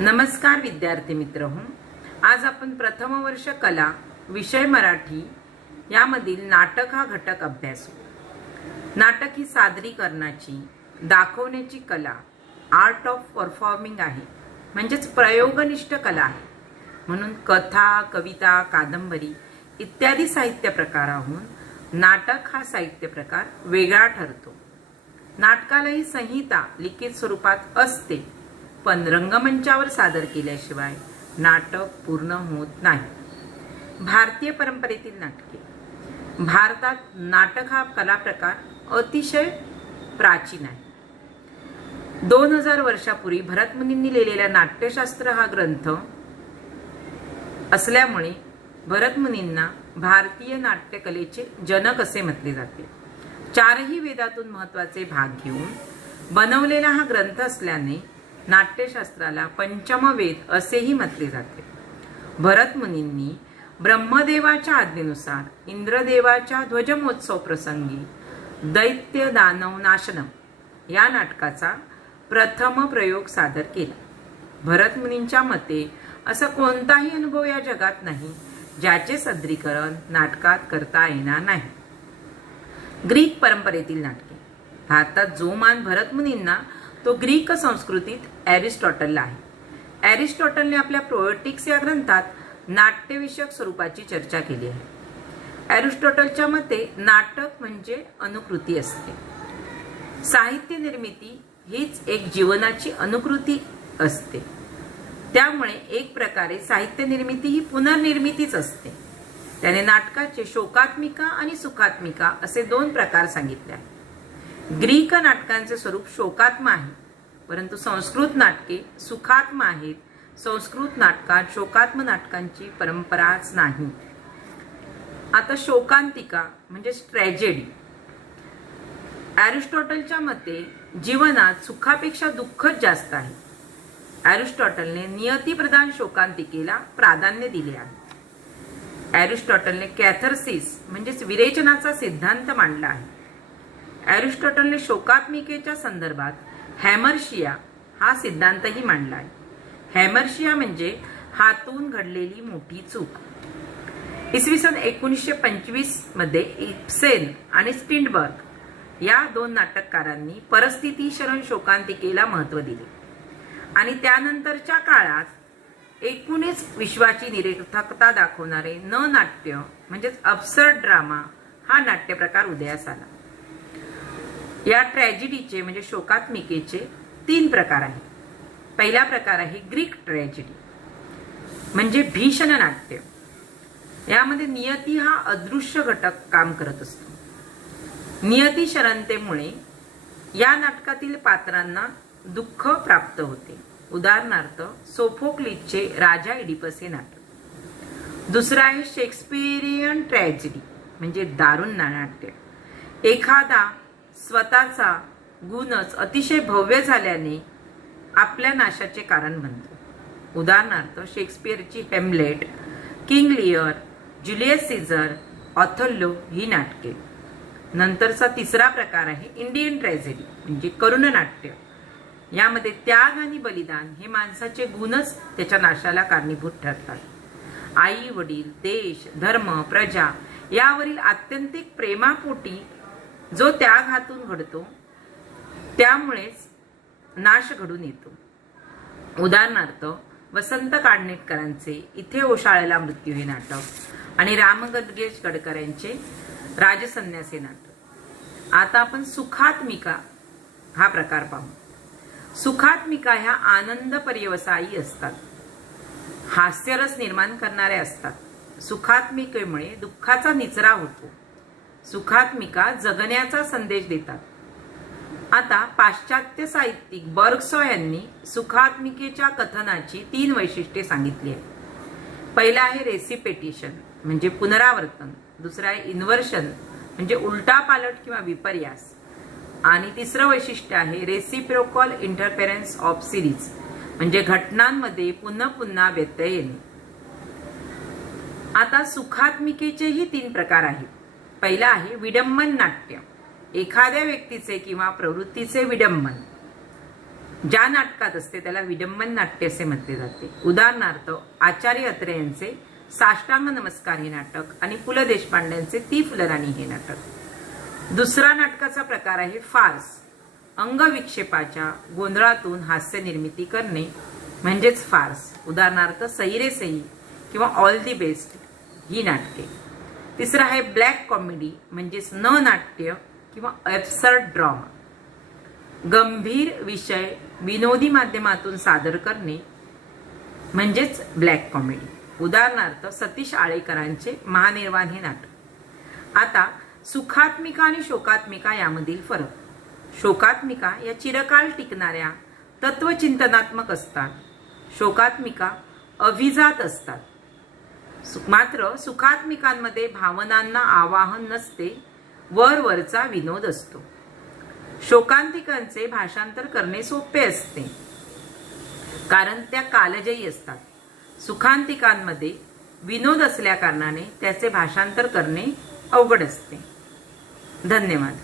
नमस्कार विद्यार्थी मित्रहो, आज आपण प्रथम वर्ष कला विषय मराठी यामधील नाटक हा घटक अभ्यासू। नाटक ही सादरीकरणाची दाखवण्याची कला आर्ट ऑफ परफॉर्मिंग आहे, म्हणजेच प्रयोगनिष्ठ कला आहे। म्हणून कथा, कविता, कादंबरी इत्यादी साहित्य प्रकाराहून नाटक हा साहित्य प्रकार वेगळा ठरतो। नाटकाला ही संहिता लिखित स्वरूपात असते, पण रंगमंचावर सादर केल्याशिवाय नाटक पूर्ण होत नाही। भारतीय परंपरेतील नाटके। भारतात नाटक हा कला प्रकार अतिशय प्राचीन आहे। 2000 वर्षापूर्वी भरतमुनींनी लिहिलेला नाट्यशास्त्र हा ग्रंथ असल्यामुळे भरतमुनींना भारतीय नाट्यकलेचे जनक असे म्हटले जाते। चारही वेदातून महत्त्वाचे भाग घेऊन बनवलेला हा ग्रंथ असल्याने नाट्यशास्त्राला पंचम वेद असेही म्हटले जाते। भरतमुनींनी ब्रह्मदेवाच्या आज्ञेनुसार इंद्रदेवाच्या ध्वजमहोत्सव प्रसंगी दैत्य दानव नाशनम या नाटकाचा प्रथम प्रयोग सादर केला। भरतमुनींच्या मते असा कोणताही अनुभव या जगात नाही ज्याचे सादरीकरण नाटकात करता येणार नाही। ग्रीक परंपरेतील नाटके। भारतात जो मान भरतमुनींना तो ग्रीक संस्कृतीत एरिस्टॉटलला आहे। एरिस्टॉटलने आपल्या पोएटिक्स या ग्रंथात नाट्यविषयक स्वरूपाची चर्चा केली आहे। एरिस्टॉटलच्या मते नाटक म्हणजे अनुकृती असते। साहित्य निर्मिती हीच एक जीवनाची अनुकृती असते, त्यामुळे एक प्रकारे साहित्य निर्मिती ही पुनर्निर्मितीच असते। त्याने नाटकाचे शोकात्मिका आणि सुखात्मिका असे दोन प्रकार सांगितले आहेत। ग्रीक नाटकांचे स्वरूप शोकात्म आहे, परंतु संस्कृत नाटके सुखात्म आहेत। संस्कृत नाटकात शोकात्म नाटकांची परंपराच नाही। आता शोकांतिका म्हणजे ट्रॅजेडी। एरिस्टॉटलच्या मते जीवनात सुखापेक्षा दुःखच जास्त आहे। एरिस्टॉटलने नियतीप्रधान शोकांतिकेला प्राधान्य दिले आहे। एरिस्टॉटलने कॅथार्सिस म्हणजेच विरेचनाचा सिद्धांत मांडला आहे। एरिस्टॉटलने शोकात्मिकेच्या संदर्भात हॅमर्शिया हा सिद्धांतही मांडला आहे। हॅमर्शिया म्हणजे हातून घडलेली मोठी चूक। इसवी सन 1925 मध्ये इब्सेन आणि स्टिंडबर्ग या दोन नाटककारांनी परिस्थिती शरण शोकांतिकेला महत्त्व दिले आणि त्यानंतरच्या काळात एकूणच विश्वाची निरर्थकता दाखवणारे न नाट्य म्हणजेच अब्सर्ड ड्रामा हा नाट्यप्रकार उदयास आला। या ट्रॅजेडीचे म्हणजे शोकात्मिकेचे 3 प्रकार आहेत। पहिला प्रकार आहे ग्रीक ट्रॅजेडी, म्हणजे भीषण नाट्य। यामध्ये नियती हा अदृश्य घटक काम करत असतो। नियती शरणतेमुळे या नाटकातील पात्रांना दुःख प्राप्त होते। उदाहरणार्थ सोफोक्लिसचे राजा इडिपस हे नाटक। दुसरा आहे शेक्सपियरियन ट्रॅजेडी, म्हणजे दारुण नाट्य। एखादा स्वतःचा गुणच अतिशय भव्य झाल्याने आपल्या नाशाचे कारण बनतो। उदाहरणार्थ शेक्सपियरची Hamlet, King Lear, Julius Caesar, Othello ही नाटके। नंतरचा तिसरा प्रकार आहे इंडियन ट्रॅजेडी, म्हणजे करुण नाट्य। यामध्ये त्याग आणि बलिदान हे माणसाचे गुणच त्याच्या नाशाला कारणीभूत ठरतात। आई वडील, देश, धर्म, प्रजा यावरील आत्यंतिक प्रेमापोटी जो त्याग हातून घडतो त्यामुळेच नाश घडून येतो। उदाहरणार्थ वसंत काळनेटकरांचे इथे ओशाळेला मृत्यू हे नाटक आणि रामगद्गेश गडकर यांचे राजसन्यास हे नाटक। आता आपण सुखात्मिका हा प्रकार पाहू। सुखात्मिका ह्या आनंद पर्यवसायी असतात, हास्यरस निर्माण करणाऱ्या असतात। सुखात्मिकेमुळे दुःखाचा निचरा होतो। सुखात्मिका जगण्याचा संदेश देतात। आता पाश्चात्य साहित्यिक बर्गसॉ यांनी सुखात्मिकेच्या कथनाची 3 वैशिष्ट्ये सांगितली आहेत। पहिला आहे रेसिपेटिशन, म्हणजे पुनरावर्तन। दुसरा आहे इन्व्हर्शन, म्हणजे उलटापालट किंवा विपर्यास। आणि तिसरं वैशिष्ट्य आहे रेसिप्रोकल इंटरफेरन्स ऑफ सिरीज, म्हणजे घटनांमध्ये पुन्हा पुन्हा व्यत्यय येणे। आता सुखात्मिकेचेही 3 प्रकार आहेत। पहिला आहे विडंबन नाट्य, एखाद्या व्यक्तीचे किंवा प्रवृत्तीचे विडंबन। ज्या नाटकात असते त्याला विडंबन नाट्य असे म्हटले जाते. उदाहरणार्थ आचार्य अत्रे यांचे साष्टांग नमस्कार हे नाटक आणि पु ल देशपांड्यांचे ती फुलराणी हे नाटक. दुसरा नाटकाचा प्रकार आहे फार्स. अंगविक्षेपाच्या गोंधळातून हास्य निर्मिती करणे म्हणजेच फार्स. उदाहरणार्थ सई रे सई किंवा ऑल दी बेस्ट ही नाटके. तिसरा आहे ब्लॅक कॉमेडी म्हणजेच न नाट्य किंवा एब्सर्ड ड्रामा. गंभीर विषय विनोदी माध्यमातून सादर करणे म्हणजेच ब्लॅक कॉमेडी. उदाहरणार्थ सतीश आळेकरांचे महानिर्वाण हे नाटक. आता सुखात्मिका आणि शोकात्मिका यामधील फरक. शोकात्मिका या चिरकाळ टिकणाऱ्या तत्वचिंतनात्मक असतात. शोकात्मिका अभिजात असतात. मात्र सुखात्मिकांमध्ये भावनांना आवाहन नसते, वरवरचा विनोद असतो. शोकांतिकांचे भाषांतर करणे सोपे असते कारण त्या कालजयी असतात. सुखांतिकांमध्ये विनोद असल्या कारणाने त्याचे भाषांतर करणे अवघड असते. धन्यवाद.